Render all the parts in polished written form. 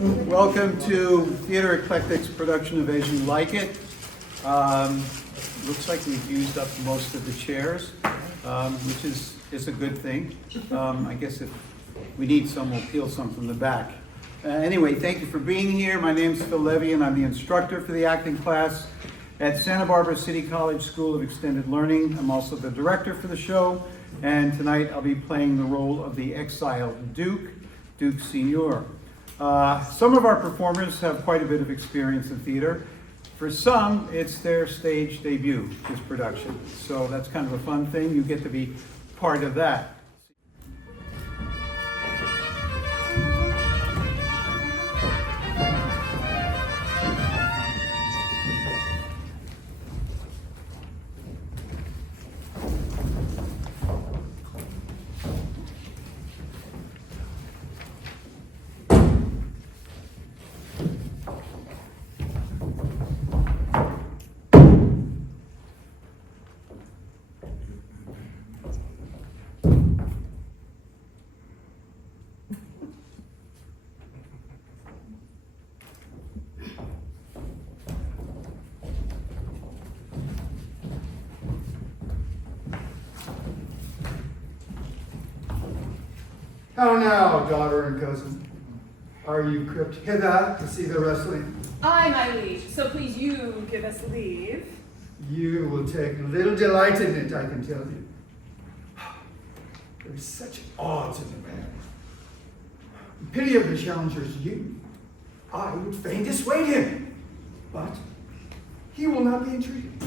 Welcome to Theater Eclectic's production of As You Like It. Looks like we've used up most of the chairs, which is a good thing. I guess if we need some, we'll peel some from the back. Anyway, thank you for being here. My name's Phil Levy, and I'm the instructor for the acting class at Santa Barbara City College School of Extended Learning. I'm also the director for the show, and tonight I'll be playing the role of the exiled Duke Senior. Some of our performers have quite a bit of experience in theater. For some, it's their stage debut, this production. So that's kind of a fun thing. You get to be part of that. How now, daughter and cousin? Are you crept hither to see the wrestling? Aye, my liege, so please you give us leave. You will take little delight in it, I can tell you. There is such odds in the man. In pity of the challenger's youth, I would fain dissuade him, but he will not be entreated.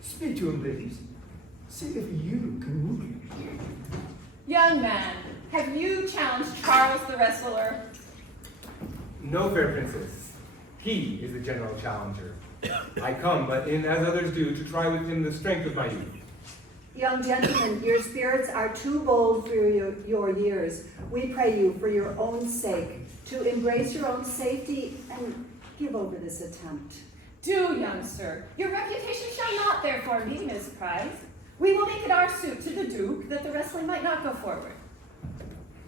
Speak to him, ladies. See if you can move him. Young man, have you challenged Charles the wrestler? No, fair princess. He is the general challenger. I come, but in as others do, to try with him the strength of my youth. Young gentlemen, your spirits are too bold for your years. We pray you, for your own sake, to embrace your own safety and give over this attempt. Do, young sir. Your reputation shall not therefore be misprized. We will make it our suit to the Duke that the wrestling might not go forward.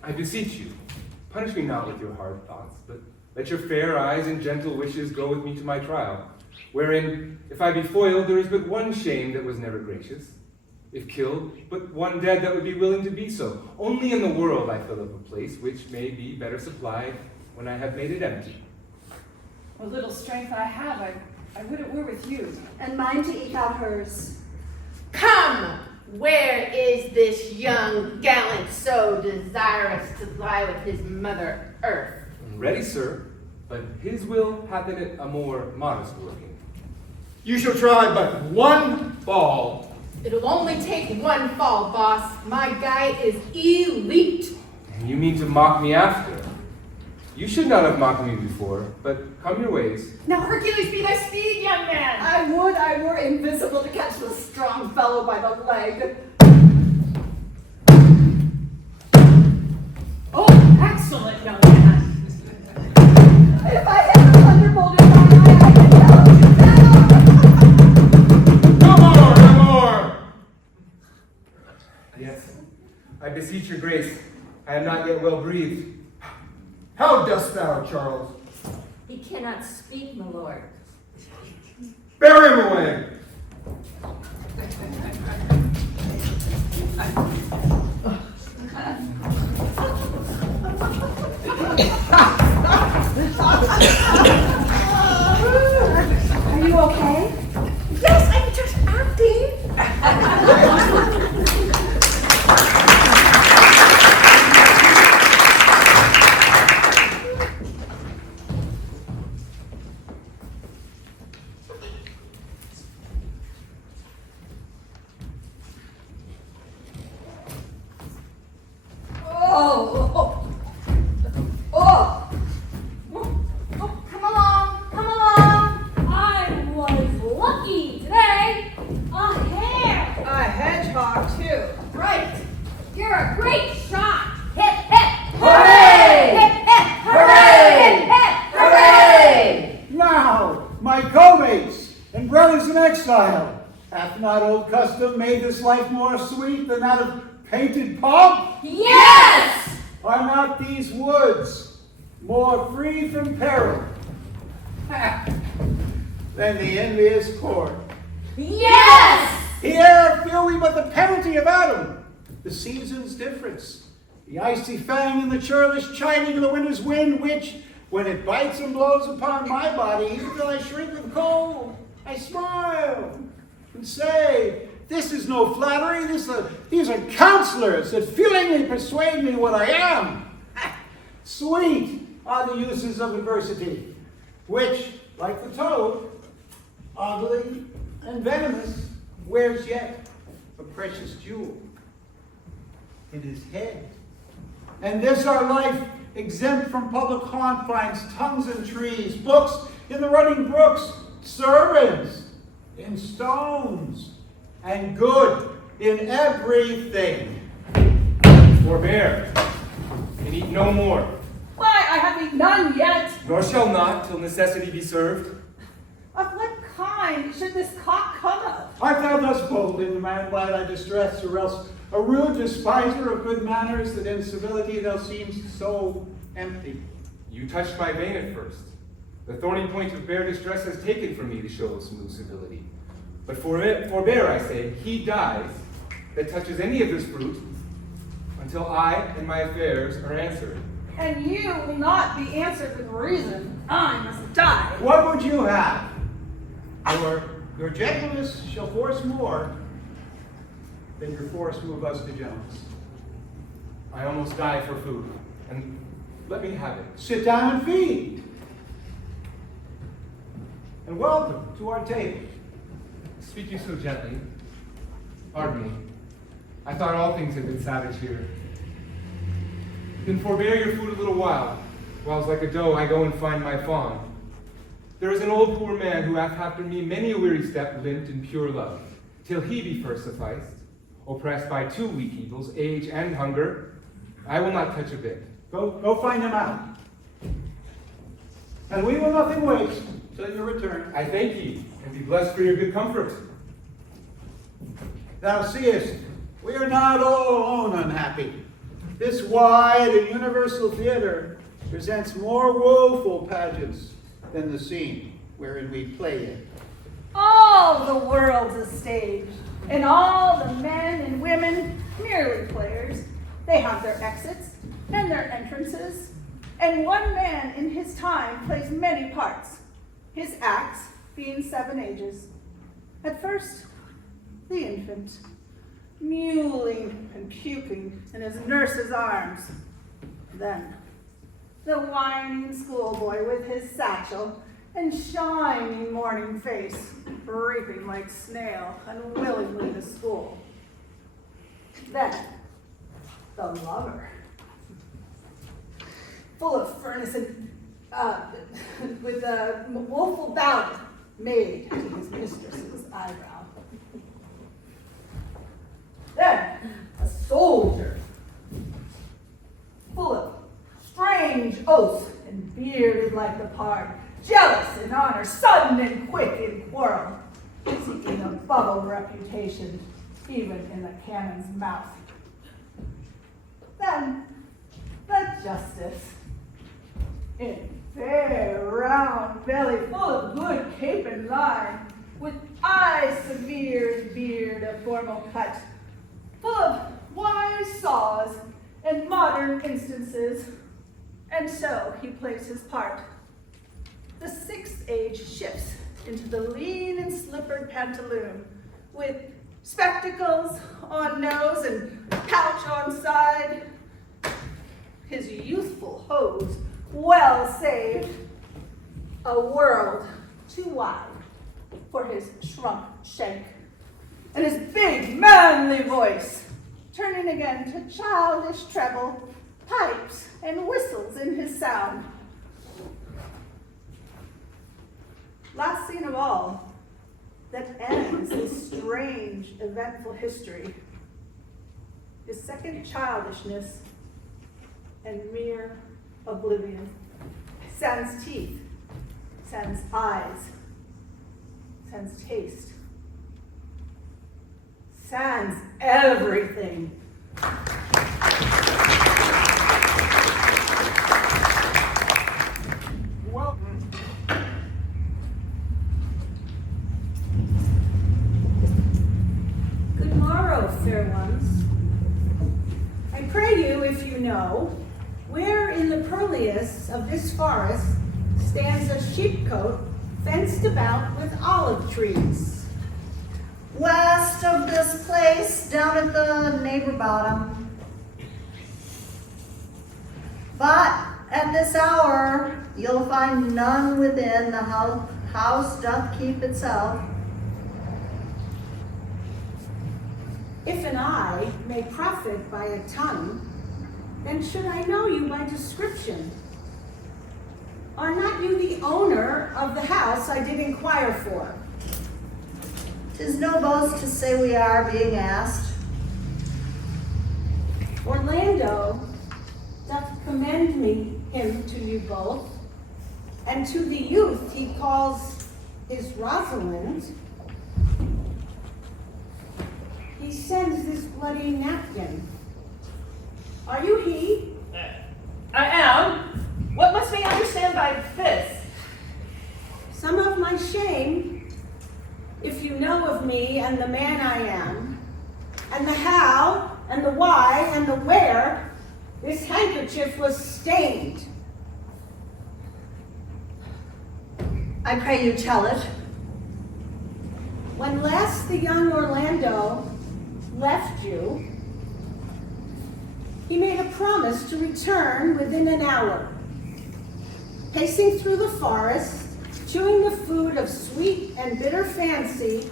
I beseech you, punish me not with your hard thoughts, but let your fair eyes and gentle wishes go with me to my trial, wherein, if I be foiled, there is but one shame that was never gracious. If killed, but one dead that would be willing to be so. Only in the world I fill up a place which may be better supplied when I have made it empty. What little strength I have, I would it were with you. And mine to eke out hers. Come! Where is this young gallant so desirous to lie with his mother earth? Ready, sir, but his will hath in it a more modest working. You shall try but one fall. It'll only take one fall, boss. My guy is elite. And you mean to mock me after? You should not have mocked me before, but come your ways. Now Hercules be thy speed, young man! I would I were invisible to catch the strong fellow by the leg. Oh, excellent, young man! If I had a thunderbolt in my eye, I could challenge you down. No more! Yes, I beseech your grace. I am not yet well breathed. How dost thou, Charles? He cannot speak, my lord. Bear him away! Are you okay? Yes, I'm just acting. Come along, come along. I was lucky today. A hare. A hedgehog, too. Right. You're a great shot. Hip, hip. Hooray! Hip, hip. Hooray! Hip, hip. Hooray! Now, my co-mates and brothers in exile, hath not old custom made this life more sweet than that of painted pomp? Yes! Are not these woods more free from peril than the envious court. Yes! Here feel we but the penalty of Adam, the season's difference, the icy fang and the churlish chiming of the winter's wind, which, when it bites and blows upon my body, even till I shrink with cold, I smile and say, this is no flattery, these are counselors that feelingly persuade me what I am. Sweet are the uses of adversity, which, like the toad, ugly and venomous, wears yet a precious jewel in his head. And this our life, exempt from public haunt, finds tongues in trees, books in the running brooks, sermons in stones, and good in everything. Forbear, and eat no more, Why, I have eaten none yet. nor shall not till necessity be served. Of what kind should this cock come of? Art thou thus bold in the man by thy distress, or else a rude despiser of good manners, that in civility thou seemst so empty? You touched my vein at first. The thorny point of bare distress has taken from me the show of smooth civility. But forbear, I say, he dies that touches any of this fruit, until I and my affairs are answered. And you will not be answered with reason. I must die. What would you have? Your gentleness shall force more than your force move us to gentleness. I almost die for food, and let me have it. Sit down and feed. And welcome to our table. Speaking so gently, pardon me. I thought all things had been savage here. Then forbear your food a little whiles like a doe I go and find my fawn. There is an old poor man who hath after me many a weary step limped in pure love, till he be first sufficed, oppressed by two weak evils, age and hunger. I will not touch a bit. Go find him out. And we will nothing waste till your return. I thank ye, and be blessed for your good comfort. Thou seest, we are not all alone unhappy. This wide and universal theater presents more woeful pageants than the scene wherein we play it. All the world's a stage, and all the men and women merely players. They have their exits and their entrances, and one man in his time plays many parts, his acts being 7 ages. At first, the infant, mewling and puking in his nurse's arms. Then, the whining schoolboy with his satchel and shining morning face, reaping like snail unwillingly to school. Then, the lover, full of furnace and with a woeful bout made to his mistress's eyebrow. Then, a soldier, full of strange oaths and bearded like the pard, jealous in honor, sudden and quick in quarrel, seeking a bubbled reputation, even in the cannon's mouth. Then, the justice, in fair round belly, full of good cape and line, with eyes severe and beard of formal cut, full of wise saws and modern instances, and so he plays his part. The 6th age shifts into the lean and slippered pantaloon, with spectacles on nose and pouch on side, his youthful hose well saved, a world too wide for his shrunk shank, and his big manly voice turning again to childish treble, pipes and whistles in his sound. Last scene of all, that ends this strange, eventful history, is second childishness and mere oblivion. Sans teeth, sans eyes, sans taste, sans everything. radius of this forest stands a sheepcote fenced about with olive trees. West of this place, down at the neighbor bottom. But at this hour, you'll find none within. The house doth keep itself. If an eye may profit by a tongue, then should I know you by description? Are not you the owner of the house I did inquire for? 'Tis no boast to say we are being asked. Orlando doth commend him to you both, and to the youth he calls his Rosalind. He sends this bloody napkin. Are you he? I am. What must we understand by this? Some of my shame, if you know of me and the man I am, and the how, and the why, and the where, this handkerchief was stained. I pray you tell it. When last the young Orlando left you, he made a promise to return within an hour. Pacing through the forest, chewing the food of sweet and bitter fancy,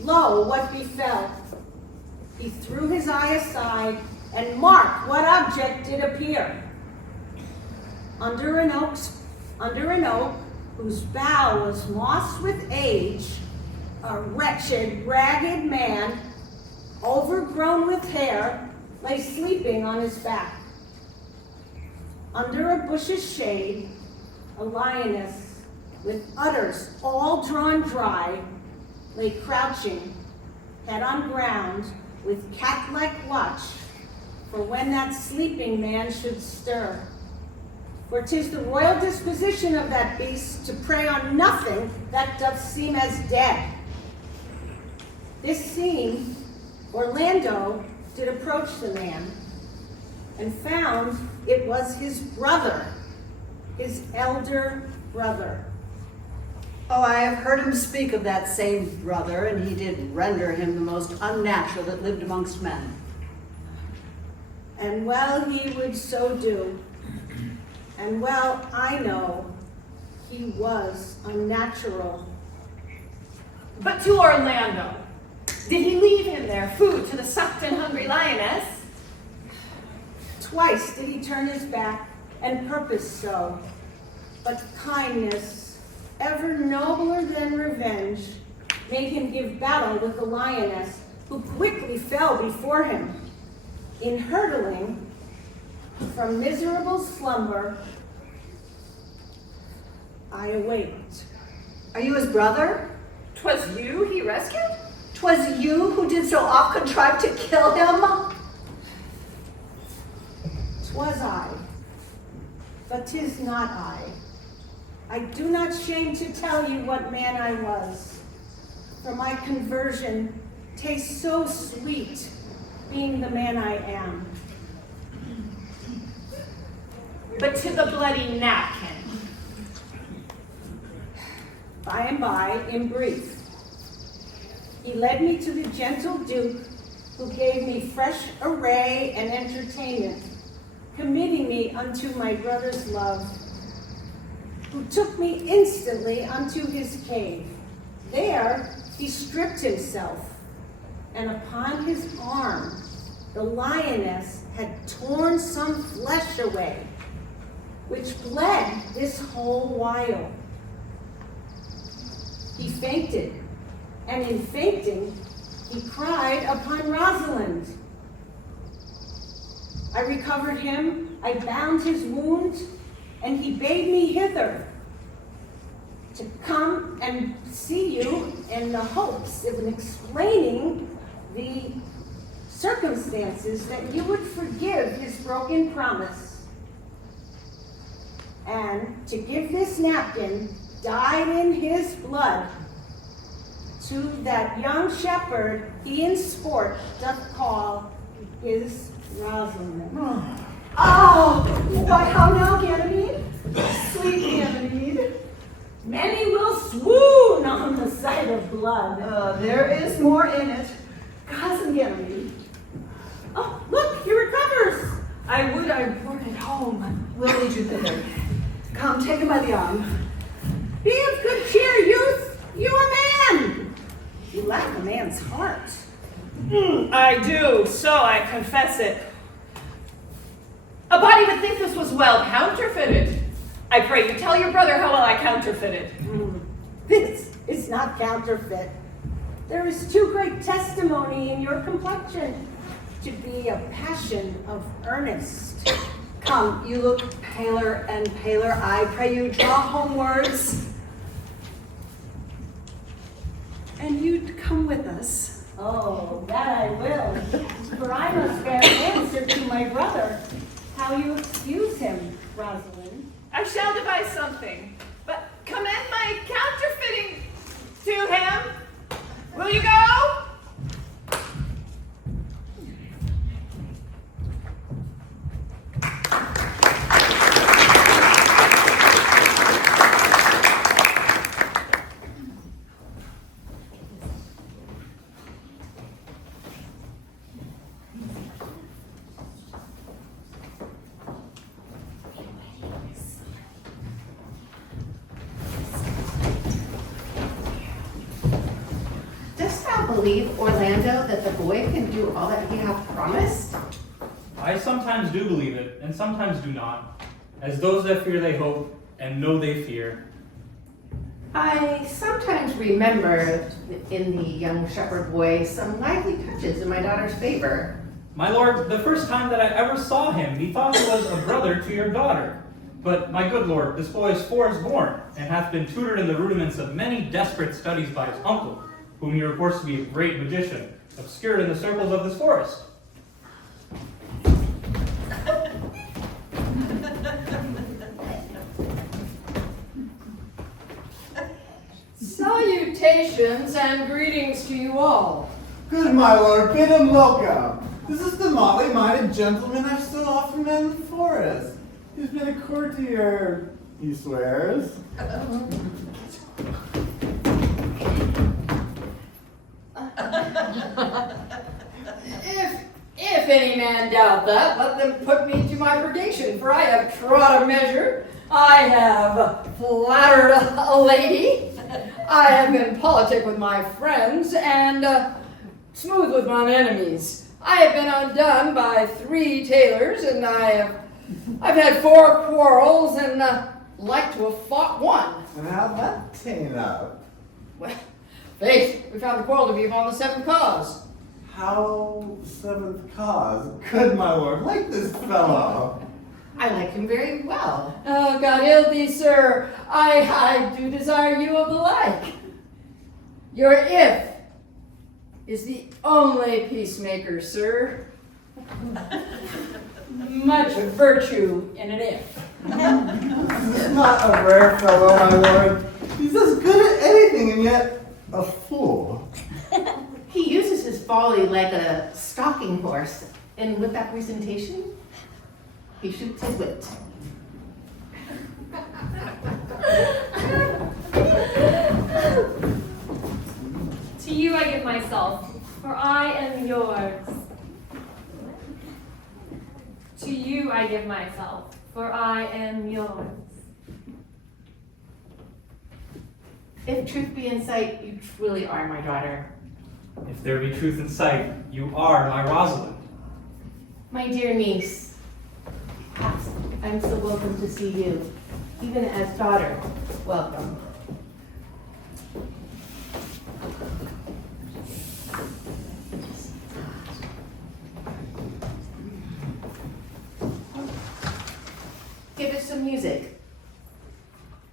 lo, what befell. He threw his eye aside, and mark what object did appear. Under an oak whose bough was mossed with age, a wretched, ragged man, overgrown with hair, lay sleeping on his back. Under a bush's shade, a lioness, with udders all drawn dry, lay crouching, head on ground, with cat-like watch, for when that sleeping man should stir. For 'tis the royal disposition of that beast to prey on nothing that doth seem as dead. This scene, Orlando did approach the man, and found it was his brother, his elder brother. Oh, I have heard him speak of that same brother, and he did render him the most unnatural that lived amongst men. And well he would so do, and well I know he was unnatural. But to Orlando, did he leave him there food to the sucked and hungry lioness? Twice did he turn his back and purpose so, but kindness, ever nobler than revenge, made him give battle with the lioness, who quickly fell before him. In hurtling from miserable slumber, I awaked. Are you his brother? 'Twas you he rescued? 'Twas you who did so oft contrive to kill him? 'Twas I, but 'tis not I. I do not shame to tell you what man I was, for my conversion tastes so sweet, being the man I am. But to the bloody napkin. By and by, in brief, he led me to the gentle Duke, who gave me fresh array and entertainment, committing me unto my brother's love, who took me instantly unto his cave. There he stripped himself, and upon his arm the lioness had torn some flesh away, which bled this whole while. He fainted, and in fainting he cried upon Rosalind. I recovered him, I bound his wound, and he bade me hither to come and see you in the hopes of explaining the circumstances that you would forgive his broken promise, and to give this napkin dyed in his blood to that young shepherd he in sport doth call his Rosalind. Oh, why, how now, Ganymede? Sweet Ganymede. Many will swoon on the sight of blood. There is more in it. Cousin Ganymede. Oh, look, he recovers. I would I brought it home. We'll lead you thither. Come, take him by the arm. Be of good cheer, youth. You a man. You lack a man's heart. I do, so I confess it. A body would think this was well counterfeited. I pray you tell your brother how well I counterfeited. This is not counterfeit. There is too great testimony in your complexion to be a passion of earnest. Come, you look paler and paler. I pray you draw homewards. And you'd come with us. Oh, that I will, for I must bear answer to my brother. How you excuse him, Rosalind? I shall devise something, but commend my counterfeiting to him. Will you go? Dost thou believe, Orlando, that the boy can do all that he hath promised? I sometimes do believe it, and sometimes do not. As those that fear they hope, and know they fear. I sometimes remember in the young shepherd boy some lively touches in my daughter's favor. My lord, the first time that I ever saw him, methought he was a brother to your daughter. But, my good lord, this boy is born, and hath been tutored in the rudiments of many desperate studies by his uncle, whom he reports to be a great magician, obscured in the circles of this forest. Salutations and greetings to you all. Good my lord, bid him welcome. This is the motley-minded gentleman I've so often met in the forest. He's been a courtier, he swears. If any man doubt that, let them put me to my purgation, for I have trod a measure, I have flattered a lady, I have been politic with my friends, and smooth with mine enemies. I have been undone by 3 tailors, and I've had 4 quarrels, and like to have fought 1. And how'd that turn up? Well, faith, we found the quarrel to be upon the 7th cause. How 7th cause? Good my lord, like this fellow. I like him very well. Oh, God ill thee, sir, I do desire you of the like. Your if is the only peacemaker, sir. Much virtue in an if. This is not a rare fellow, my lord. He's as good at anything and yet a fool. He uses his folly like a stalking horse, and with that presentation, he shoots his wit. To you I give myself, for I am yours. To you I give myself, for I am yours. If truth be in sight, you truly are my daughter. If there be truth in sight, you are my Rosalind. My dear niece, I'm so welcome to see you, even as daughter. Welcome. Give us some music.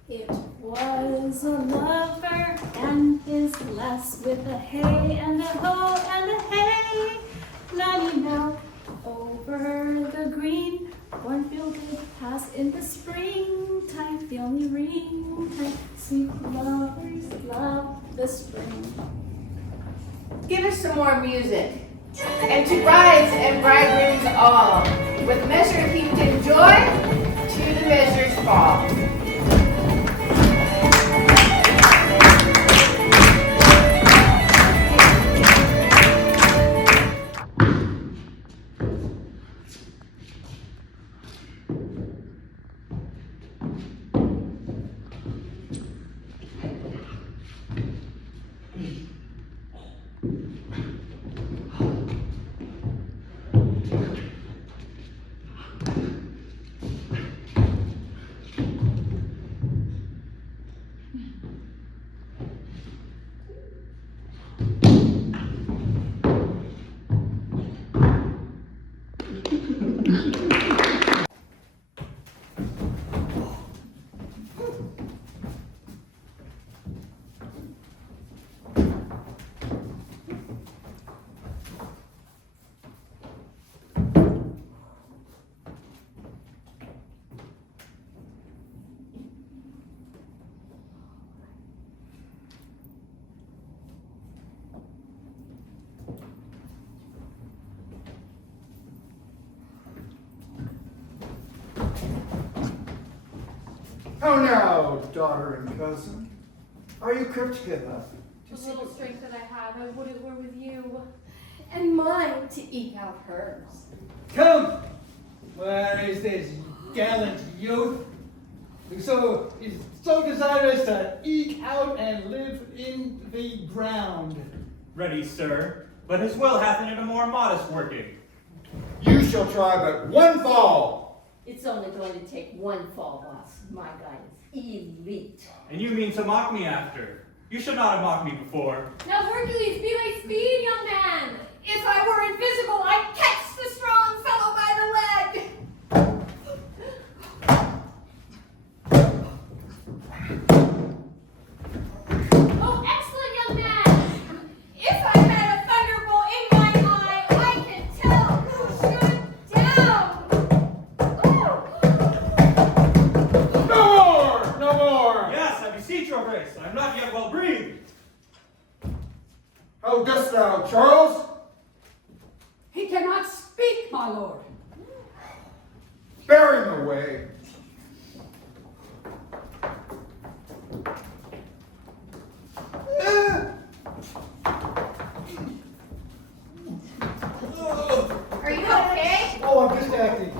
It was a lover and his lass with a hey and a ho and a hey. Nanny now over the green, cornfield did pass in the springtime, the only ring time. Sweet lovers love the spring. Give us some more music. And to brides and bridegrooms all, with measure he Joy to the measures fall. How now, daughter and cousin? Are you cryptic enough? The little strength that I have, I would it were with you, and mine to eke out hers. Come! Where is this gallant youth? Is so desirous to eke out and live in the ground. Ready, sir, but his will hath in it a more modest working. You shall try but one fall. It's only going to take one fall, boss. My guidance, elite. And you mean to mock me after? You should not have mocked me before. Now, Hercules, be like speed, young man. If I were invisible, I'd catch the strong fellow by the leg. Oh, excellent, young man. If I had a thunderbolt in my eye, I can tell who should down. Oh. No more! Yes, I beseech your grace. I am not yet well breathed. How dost thou, Charles? He cannot speak, my lord. Bear him away. Are you okay? Oh, I'm just acting.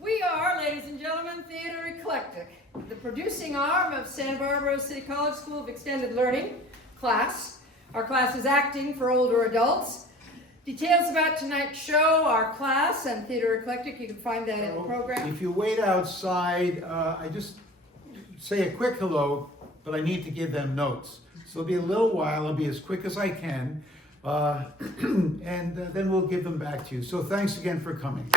We are, ladies and gentlemen, Theater Eclectic, the producing arm of Santa Barbara City College School of Extended Learning class. Our class is acting for older adults. Details about tonight's show, our class, and Theater Eclectic, you can find that in the program. If you wait outside, I just say a quick hello, but I need to give them notes. So it'll be a little while, I'll be as quick as I can, and then we'll give them back to you. So thanks again for coming.